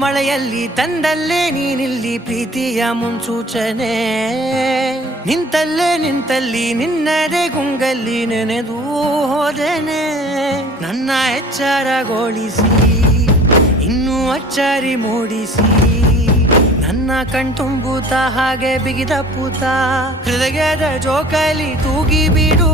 ಮಳೆಯಲ್ಲಿ ತಂದಲ್ಲೇ ನೀನಿಲ್ಲಿ ಪ್ರೀತಿಯ ಮುನ್ಸೂಚನೆ, ನಿಂತಲ್ಲಿ ನಿನ್ನದೇ ಗುಂಗಲ್ಲಿ ನೆನೆದು ಹೋದನೆ. ನನ್ನ ಎಚ್ಚರಗೊಳಿಸಿ ಇನ್ನೂ ಅಚ್ಚರಿ ಮೂಡಿಸಿ, ನನ್ನ ಕಣ್ತುಂಬುತ್ತ ಹಾಗೆ ಬಿಗಿದ ಪೂತ ಹೃದಯದ ಜೋಕಾಲಿ ತೂಗಿ ಬಿಡು.